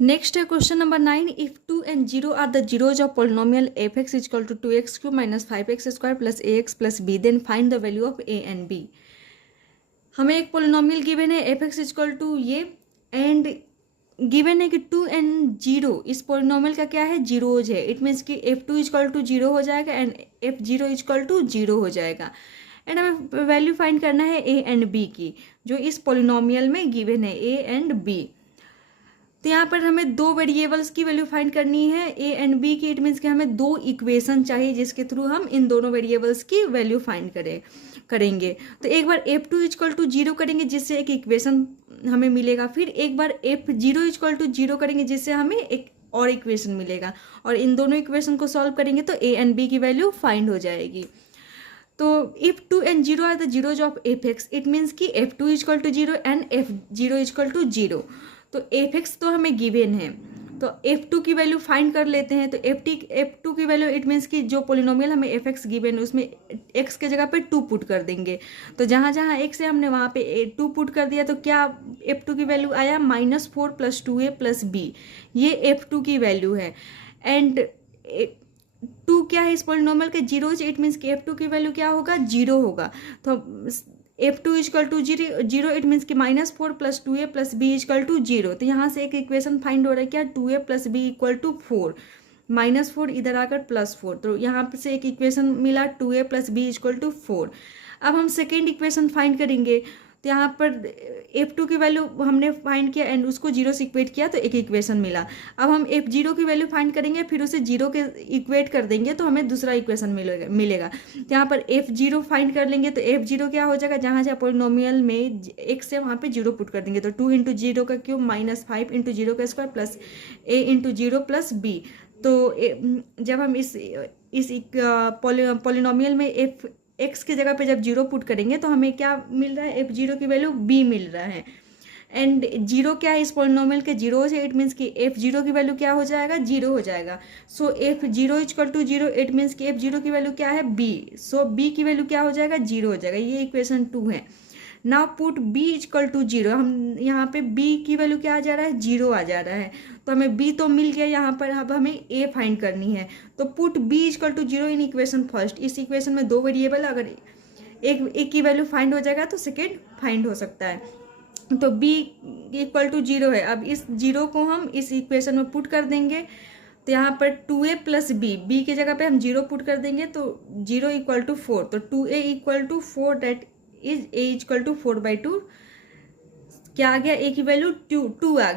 Next है question number 9, if 2 and 0 are the zeros of polynomial f x equal to 2x³ minus 5x² plus ax+b, then find the value of a and b। हमें एक polynomial given है f x equal to ये, and given है कि 2 and 0 इस polynomial का क्या है, जीरोज है। इट मीन्स कि f2 इक्वल टू 0 हो जाएगा एंड f0 इक्वल टू 0 हो जाएगा। एंड हमें वैल्यू फाइंड करना है a and b की, जो इस पोलिनोमियल में गिवन है a and b। तो यहाँ पर हमें दो वेरिएबल्स की वैल्यू फाइंड करनी है ए एंड बी की। इट मीन्स कि हमें दो इक्वेशन चाहिए जिसके थ्रू हम इन दोनों वेरिएबल्स की वैल्यू फाइंड करेंगे। तो एक बार f2 इक्वल टू 0 करेंगे जिससे एक इक्वेशन हमें मिलेगा, फिर एक बार f0 इक्वल टू 0 करेंगे जिससे हमें एक और इक्वेशन मिलेगा, और इन दोनों इक्वेशन को सॉल्व करेंगे तो a एंड b की वैल्यू फाइंड हो जाएगी। तो if 2 and 0 are the zeros of f x, it means कि f2 equal to 0 and f0 equal to 0। तो एफ एक्स तो हमें गिवन है, तो f2 की वैल्यू फाइंड कर लेते हैं। तो f2 की वैल्यू, इट मीन्स कि जो पोलिनोमियल हमें एफ एक्स गिवन है उसमें x के जगह पे 2 पुट कर देंगे। तो जहाँ जहाँ x है हमने वहाँ पे 2 पुट कर दिया, तो क्या f2 की वैल्यू आया -4 + 2a + b। ये f2 की वैल्यू है। एंड 2 क्या है इस पोलिनोमियल के, जीरोज। इट मीन्स कि f2 की वैल्यू क्या होगा, 0 होगा। तो f2 equal to 0, it means कि -4 + 2a + b इक्वल टू 0। तो यहाँ से एक इक्वेशन फाइंड हो रहा है क्या, 2a + b इक्वल टू 4, -4 इधर आकर +4। तो यहाँ से एक इक्वेशन मिला 2a + b इक्वल टू 4। अब हम सेकेंड इक्वेशन फाइंड करेंगे। तो यहाँ पर f2 की वैल्यू हमने फाइंड किया एंड उसको 0 से इक्वेट किया तो एक इक्वेशन मिला। अब हम f0 की वैल्यू फाइंड करेंगे, फिर उसे 0 के इक्वेट कर देंगे तो हमें दूसरा इक्वेशन मिलेगा। यहाँ पर f0 फाइंड कर लेंगे, तो f0 क्या हो जाएगा, जहाँ जहाँ पोलिनोमियल में x है वहाँ पे 0 पुट कर देंगे। तो 2 × 0 का क्यूब -5 × 0 का स्क्वायर प्लस a × 0 + b। तो जब हम इस पोलिनोमियल में x की जगह पे जब 0 पुट करेंगे तो हमें क्या मिल रहा है, f0 की वैल्यू b मिल रहा है। एंड 0 क्या है इस पोलिनोमियल के, जीरोज है। इट मीन्स कि f0 की वैल्यू क्या हो जाएगा, 0 हो जाएगा। So f0 equal to 0, it means कि f0 की वैल्यू क्या है, b। सो b की वैल्यू क्या हो जाएगा, 0 हो जाएगा। ये इक्वेशन 2 है। Now put b equal to 0, हम यहाँ पे b की वैल्यू क्या आ जा रहा है, 0 आ जा रहा है। तो हमें b तो मिल गया, यहाँ पर अब हमें a फाइंड करनी है। तो put b equal to 0 in equation first. इस इक्वेशन में दो वेरिएबल, अगर एक की वैल्यू फाइंड हो जाएगा तो सेकेंड फाइंड हो सकता है। तो b इक्वल टू 0 है। अब इस 0 को हम इस इक्वेशन में पुट कर देंगे। तो यहाँ पर 2a + b की जगह पे हम 0 पुट कर देंगे तो 0 इक्वल टू 4। तो 2a equal to 4, that is a equal to 4/2। क्या आ गया, a की वैल्यू 2 आ गया।